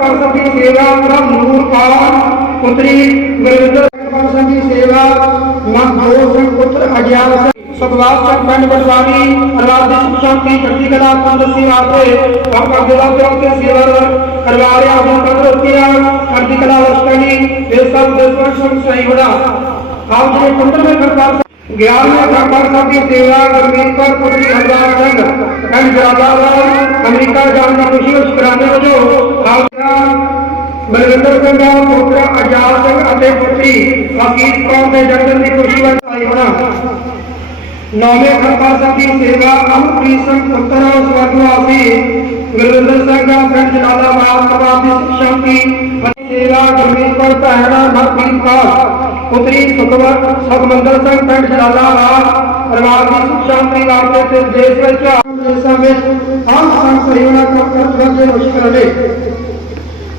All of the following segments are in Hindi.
कर सकी सेवा क्रम नूर पावन पुत्री कर सकी सेवा मन भरोसन पुत्र अज्ञान सदवास चंपन बटवारी अल्लाह शांति भक्ति कला कुंद सेवा से और कर दिला क्रम के सेवा करवारे आदम कर किया अर्धि कला ये सब देश सही बड़ा आपके कुंड में करता ग्यारहवें सरकार साहब की सेवा करने पर पुत्री हज़ार ਸੇਵਾ ਗੁਰਮੀਤ ਕੌਰ ਪੁੱਤਰੀ ਹਰਦਾਸ ਸਿੰਘ ਪਿੰਡ ਜਲਾਲਾਬਾਦ ਅਮਰੀਕਾ ਜਾਣ ਦਾ ਖੁਸ਼ੀ ਉਸ ਕਰਾਣੇ ਵਜੋਂ ਆਪ ਬਲਵਿੰਦਰ ਸਿੰਘ ਦਾ ਪੁੱਤਰ ਅਜਾਲ ਸਿੰਘ ਅਤੇ ਪੁੱਤਰੀ ਹਕੀਕ ਕੌਰ ਦੇ ਜਨਮ ਦੀ ਖੁਸ਼ੀ ਵਿੱਚ ਆਈ ਹੋਣਾ ਨੌਵੇਂ ਖੜਪਾਲ ਸਾਹਿਬ ਦੀ ਸੇਵਾ ਅਮਰਪ੍ਰੀਤ ਸਿੰਘ ਪੁੱਤਰ ਸਵਰਗਵਾਸੀ ਗੁਰਵਿੰਦਰ ਸਿੰਘ ਦਾ ਪਿੰਡ ਜਲਾਲਾਬਾਦ ਪਰਿਵਾਰ ਦੀ ਸੁਖ ਸ਼ਾਂਤੀ ਅਤੇ ਸੇਵਾ ਗੁਰਮੀਤ ਕੌਰ ਭੈਣ ਮਨਪ੍ਰੀਤ ਕੌਰ ਪੁੱਤਰੀ ਸੁਖਵਰ ਸੁਖਮੰਦਰ ਸਿੰਘ ਪਿੰਡ ਜਲਾਲਾਬਾਦ ਪਰਿਵਾਰ ਦੀ ਸੁਖ ਸ਼ਾਂਤੀ ਵਾਸਤੇ ਤੇ ਦੇਸ਼ ਵਿੱਚ ਦੇਸ਼ਾਂ ਵਿੱਚ ਆਮ ਸੰਗ ਸਹਿਯੋਗ ਕੰਮ ਕਰਨ ਦੇ ਮੁਸ਼ਕਲ ਨੇ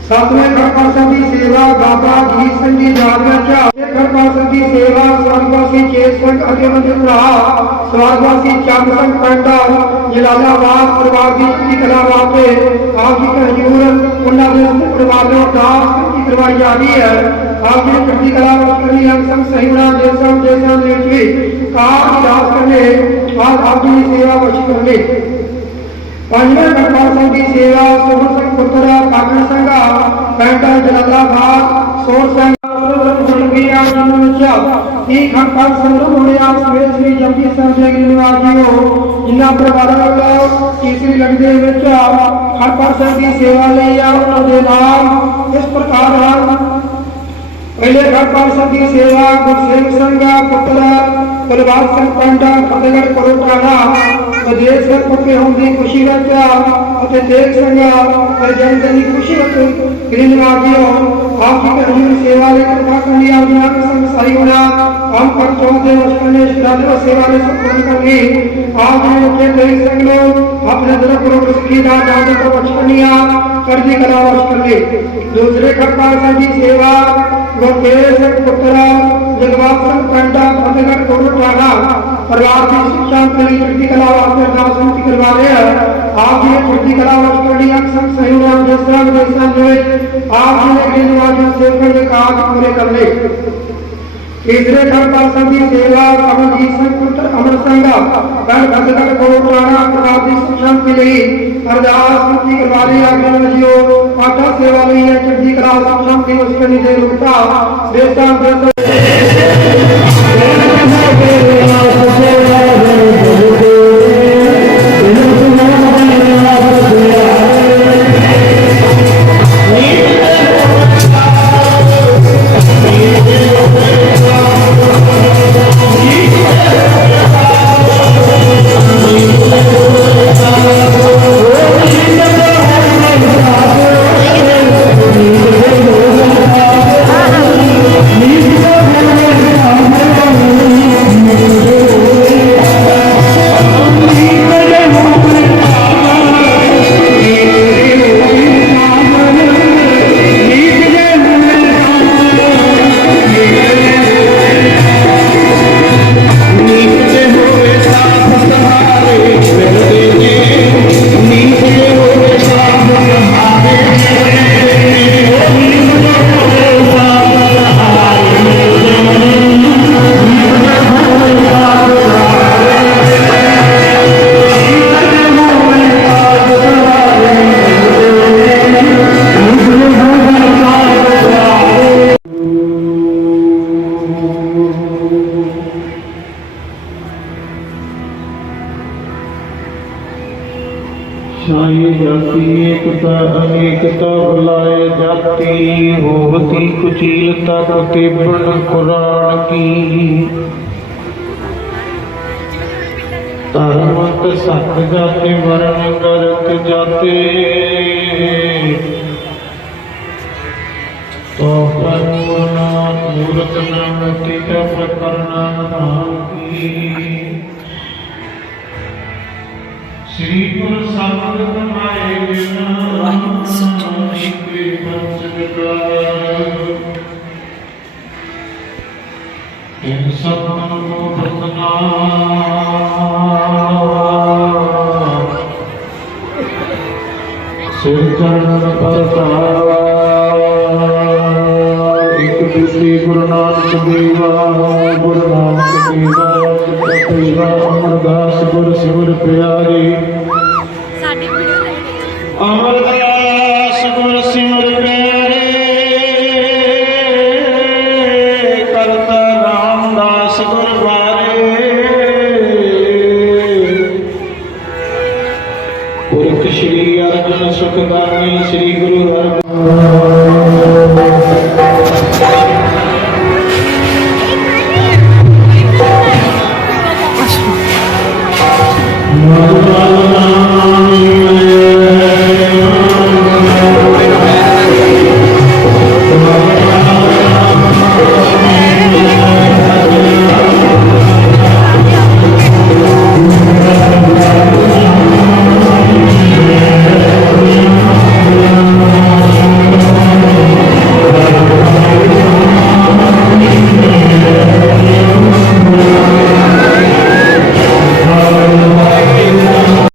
ਸਤਵੇਂ ਖੜਪਾਲ ਸਿੰਘ ਦੀ ਸੇਵਾ ਬਾਬਾ ਜੀਤ ਸਿੰਘ ਜੀ ਯਾਦ ਵਿੱਚ ਇਹ ਖੜਪਾਲ ਸਿੰਘ ਦੀ ਸੇਵਾ ਸਵਰਗਵਾਸੀ ਚੇਤ ਸਿੰਘ ਅਤੇ ਉਹਨਾਂ ਦੇ ਭਰਾ ਸਵਰਗਵਾਸੀ ਚੰਦ ਸਿੰਘ ਪਿੰਡ ਜਲਾਲਾਬਾਦ ਪਰਿਵਾਰ ਦੀ ਚੜ੍ਹਦੀ ਕਲਾ ਵਾਸਤੇ ਆਪ ਜੀ ਦਾ ਹਜ਼ੂਰ ਉਹਨਾਂ ਦੇ ਪਰਿਵਾਰ ਨੂੰ ਅਰਦਾਸ ਕੀ ਕਰਵਾਈ ਜਾ ਵੀ ਕਾਰ ਅਰਦਾਸ ਕਰਨੇ ਆਪ ਆਪ ਜੀ ਦੀ ਸੇਵਾ ਵਿੱਚ ਕਰਨੇ ਪੰਜਵੇਂ ਕਰਤਾਰ ਸਿੰਘ ਦੀ ਸੇਵਾ ਸੋਹਣ ਸਿੰਘ ਪੁੱਤਰ ਕਾਕੜ ਸਿੰਘ ਪਿੰਡ ਜਲਾਲਾਬਾਦ ਸੋਹਣ ਸਿੰਘ ਜੁਲਗੀ ਆ ਜਨਮ ਵਿੱਚ ਇਹ ਖੰਡਪਾਲ ਸਿੰਘ ਹੋਣਿਆ ਸਵੇਰ ਸ੍ਰੀ ਜਪਜੀ ਸਾਹਿਬ ਜੀ ਦੇ ਨਿਵਾਸੀਓ ਜਿਨ੍ਹਾਂ ਪਰਿਵਾਰਾਂ ਵੱਲੋਂ ਤੀਸਰੀ ਲੜੀ ਦੇ ਵਿੱਚ ਖੰਡਪਾਲ ਸਿੰਘ ਦੀ ਸੇਵਾ ਲਈ ਆ ਉਹਨਾਂ ਦੇ ਨਾਮ ਇਸ ਪ੍ਰਕਾਰ ਹਨ ਪਹਿਲੇ ਖੜਪਾਲ ਸਿੰਘ ਦੀ ਸੇਵਾ ਗੁਰਸੇਵ ਸਿੰਘ ਪੁੱਤਰ ਕੁਲਵਾਰ ਸਿੰਘ ਪਿੰਡ ਫਤਿਹਗੜ੍ਹ ਕੋਟਾਣਾ ਵਿਦੇਸ਼ ਵਿੱਚ ਪੱਕੇ ਹੋਣ ਦੀ ਖੁਸ਼ੀ ਵਿੱਚ ਅਤੇ ਦੇਖ ਸਿੰਘ ਦੇ ਦੀ ਖੁਸ਼ੀ ਵਿੱਚ ਗ੍ਰੀਨ ਨਿਵਾਸੀਓ ਆਪ ਦੀ ਹਜ਼ੂਰ ਸੇਵਾ ਲਈ ਕਿਰਪਾ ਕਰਨੀ ਆਪ ਜੀ ਨਾਲ ਸੰਗ ਸਾਈ ਹੋਣਾ ਹਮ ਪਰ ਚੌਥ ਵਸਤਾਂ ਨੇ ਸ਼ਰਾਧਾ ਸੇਵਾ ਲਈ ਸੰਪੂਰਨ ਕਰਨੀ। ਆਪ ਜੀ ਨੇ ਮੁਖੇ ਸਿੰਘ ਨੂੰ ਆਪਣੇ ਦਿਲ ਗੁਰੂ ਸਿੱਖੀ ਦਾ ਜਾਣ ਤੋਂ ਬਖਸ਼ਣੀਆਂ कर्ज दूसरे करणे दुसरे खटपासाठी सेवा व केळेसर पुत्रा जगवासन कंटा फतेगढ़ कोरट थाना परिवार की शिक्षा के करी कृति कला आपके नाम की करवा रहे हैं। आप ये कृति कला और करनी सही सहयोग जैसा जैसा जो है, आप ये गिरवाजन से कर काम पूरे कर ले। तीसरे घर पर सभी सेवा अमरजीत सिंह पुत्र अमर संगा कर फतेगढ़ कोरट थाना प्रभावी शिक्षा के लिए अरदास की वाली आगमन जियो। आटा सेवा नहीं है, चंडी कला राम नाम की उसके नीचे रुकता। देवता छाई जाती एकता अनेकता बुलाए जाती। होती कुचीलता प्रतिबण कुरान की। धर्मत सत जाते, मरण गरत जाते। तो मूर्त नाम प्रकरण नाम की। ਸ੍ਰੀ ਗੁਰੂ ਸਾਹਿਬ ਕਮਾਏ ਬਿਨ ਵਾਹਿਗੁਰੂ ਸੱਚਾ ਸ਼੍ਰੀ ਪੰਚਕਾਰ ਇਨ ਸਭਨਾਂ ਕੋ ਪ੍ਰਤਨਾਮ ਸਿਰ ਚਰਨ ਪਰਤਾਵਾ ਇੱਕ ਦੂਸਰੀ ਗੁਰੂ ਨਾਨਕ ਦੇਵਾ ਗੁਰੂ ਨਾਨਕ ਦੇਵਾ ਤੇਵਾ ਅਮਰਦਾਸ ਗੁਰ ਸਿਮਰ ਪਿਆ। ਅਮਰਦਾਸ ਗੁਰ ਸਿਮਰ ਪਿਆਰੇ। ਕਰਤਾ ਰਾਮਦਾਸ ਗੁਰ ਬਾਰੇ ਪੁਰਖ ਸ਼੍ਰੀ ਅਰਜਨ ਸੁਖ ਸ੍ਰੀ ਗੁਰੂ ਹਰਿ